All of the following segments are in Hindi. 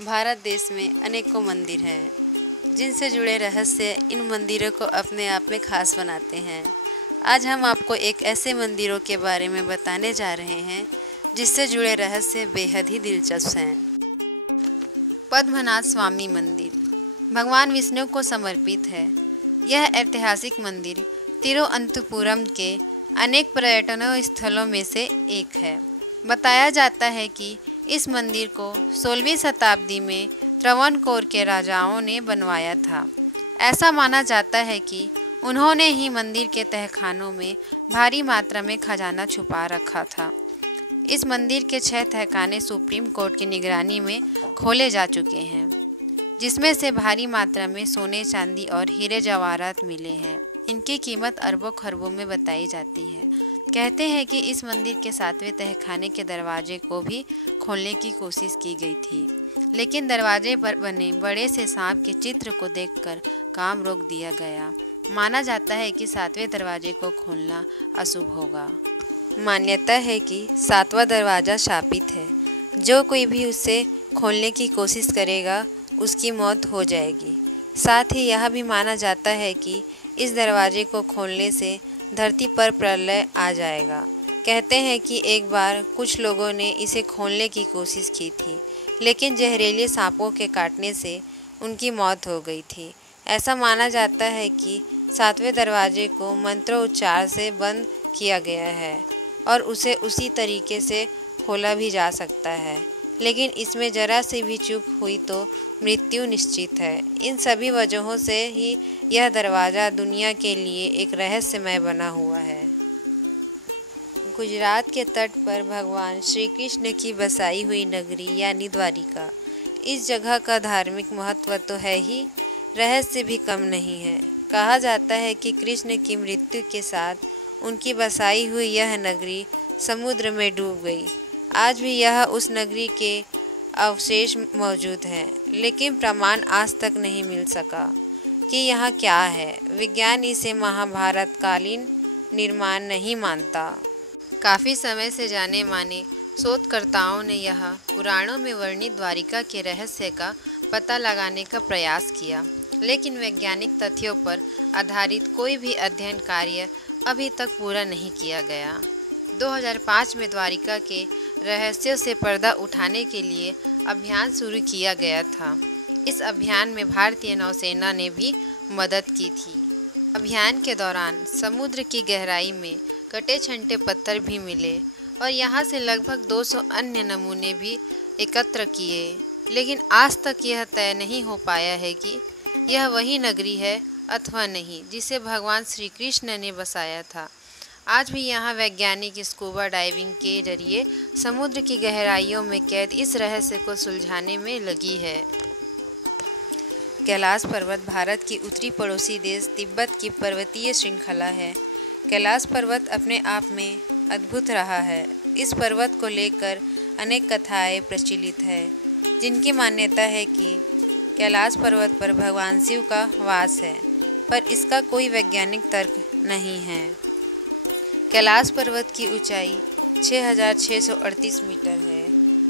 भारत देश में अनेकों मंदिर हैं, जिनसे जुड़े रहस्य इन मंदिरों को अपने आप में खास बनाते हैं। आज हम आपको एक ऐसे मंदिरों के बारे में बताने जा रहे हैं, जिससे जुड़े रहस्य बेहद ही दिलचस्प हैं। पद्मनाभ स्वामी मंदिर भगवान विष्णु को समर्पित है। यह ऐतिहासिक मंदिर तिरुअनंतपुरम के अनेक पर्यटन स्थलों में से एक है। बताया जाता है कि इस मंदिर को 16वीं शताब्दी में त्रावणकोर के राजाओं ने बनवाया था। ऐसा माना जाता है कि उन्होंने ही मंदिर के तहखानों में भारी मात्रा में खजाना छुपा रखा था। इस मंदिर के 6 तहखाने सुप्रीम कोर्ट की निगरानी में खोले जा चुके हैं, जिसमें से भारी मात्रा में सोने, चांदी और हीरे जवाहरात मिले हैं। इनकी कीमत अरबों खरबों में बताई जाती है। कहते हैं कि इस मंदिर के 7वें तहखाने के दरवाजे को भी खोलने की कोशिश की गई थी, लेकिन दरवाजे पर बने बड़े से सांप के चित्र को देखकर काम रोक दिया गया। माना जाता है कि 7वें दरवाजे को खोलना अशुभ होगा। मान्यता है कि 7वां दरवाज़ा शापित है। जो कोई भी उसे खोलने की कोशिश करेगा, उसकी मौत हो जाएगी। साथ ही यह भी माना जाता है कि इस दरवाजे को खोलने से धरती पर प्रलय आ जाएगा। कहते हैं कि एक बार कुछ लोगों ने इसे खोलने की कोशिश की थी, लेकिन जहरीले सांपों के काटने से उनकी मौत हो गई थी। ऐसा माना जाता है कि 7वें दरवाजे को मंत्रोच्चार से बंद किया गया है और उसे उसी तरीके से खोला भी जा सकता है, लेकिन इसमें जरा सी भी चूक हुई तो मृत्यु निश्चित है। इन सभी वजहों से ही यह दरवाज़ा दुनिया के लिए एक रहस्यमय बना हुआ है। गुजरात के तट पर भगवान श्री कृष्ण की बसाई हुई नगरी यानी द्वारिका। इस जगह का धार्मिक महत्व तो है ही, रहस्य भी कम नहीं है। कहा जाता है कि कृष्ण की मृत्यु के साथ उनकी बसाई हुई यह नगरी समुद्र में डूब गई। आज भी यह उस नगरी के अवशेष मौजूद हैं, लेकिन प्रमाण आज तक नहीं मिल सका कि यहाँ क्या है। विज्ञान इसे महाभारत कालीन निर्माण नहीं मानता। काफ़ी समय से जाने माने शोधकर्ताओं ने यह पुराणों में वर्णित द्वारिका के रहस्य का पता लगाने का प्रयास किया, लेकिन वैज्ञानिक तथ्यों पर आधारित कोई भी अध्ययन कार्य अभी तक पूरा नहीं किया गया। 2005 में द्वारिका के रहस्यों से पर्दा उठाने के लिए अभियान शुरू किया गया था। इस अभियान में भारतीय नौसेना ने भी मदद की थी। अभियान के दौरान समुद्र की गहराई में कटे छंटे पत्थर भी मिले और यहाँ से लगभग 200 अन्य नमूने भी एकत्र किए, लेकिन आज तक यह तय नहीं हो पाया है कि यह वही नगरी है अथवा नहीं जिसे भगवान श्री कृष्ण ने बसाया था। आज भी यहाँ वैज्ञानिक स्कूबा डाइविंग के जरिए समुद्र की गहराइयों में कैद इस रहस्य को सुलझाने में लगी है। कैलाश पर्वत भारत की उत्तरी पड़ोसी देश तिब्बत की पर्वतीय श्रृंखला है। कैलाश पर्वत अपने आप में अद्भुत रहा है। इस पर्वत को लेकर अनेक कथाएं प्रचलित है, जिनकी मान्यता है कि कैलाश पर्वत पर भगवान शिव का वास है, पर इसका कोई वैज्ञानिक तर्क नहीं है। कैलाश पर्वत की ऊंचाई 6,638 मीटर है।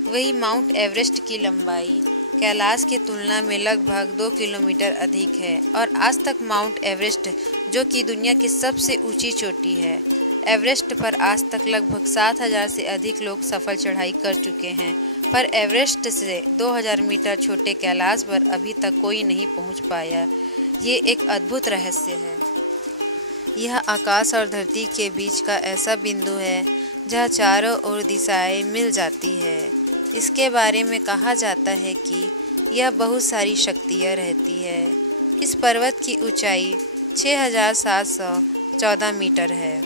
वही माउंट एवरेस्ट की लंबाई कैलाश की तुलना में लगभग 2 किलोमीटर अधिक है और आज तक माउंट एवरेस्ट, जो कि दुनिया की सबसे ऊंची चोटी है, एवरेस्ट पर आज तक लगभग 7,000 से अधिक लोग सफल चढ़ाई कर चुके हैं, पर एवरेस्ट से 2,000 मीटर छोटे कैलाश पर अभी तक कोई नहीं पहुंच पाया। ये एक अद्भुत रहस्य है। यह आकाश और धरती के बीच का ऐसा बिंदु है जहाँ चारों ओर दिशाएं मिल जाती है। इसके बारे में कहा जाता है कि यह बहुत सारी शक्तियाँ रहती है। इस पर्वत की ऊंचाई 6,714 मीटर है।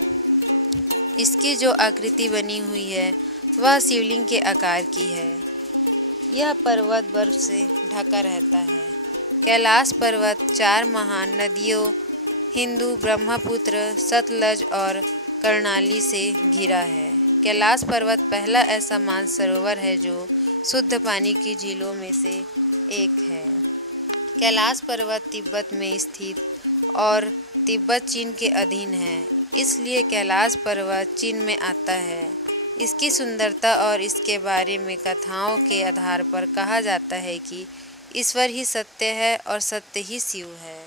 इसकी जो आकृति बनी हुई है वह शिवलिंग के आकार की है। यह पर्वत बर्फ से ढका रहता है। कैलाश पर्वत 4 महान नदियों हिंदू, ब्रह्मपुत्र, सतलज और कर्णाली से घिरा है। कैलाश पर्वत पहला ऐसा मानसरोवर है जो शुद्ध पानी की झीलों में से एक है। कैलाश पर्वत तिब्बत में स्थित और तिब्बत चीन के अधीन है, इसलिए कैलाश पर्वत चीन में आता है। इसकी सुंदरता और इसके बारे में कथाओं के आधार पर कहा जाता है कि ईश्वर ही सत्य है और सत्य ही शिव है।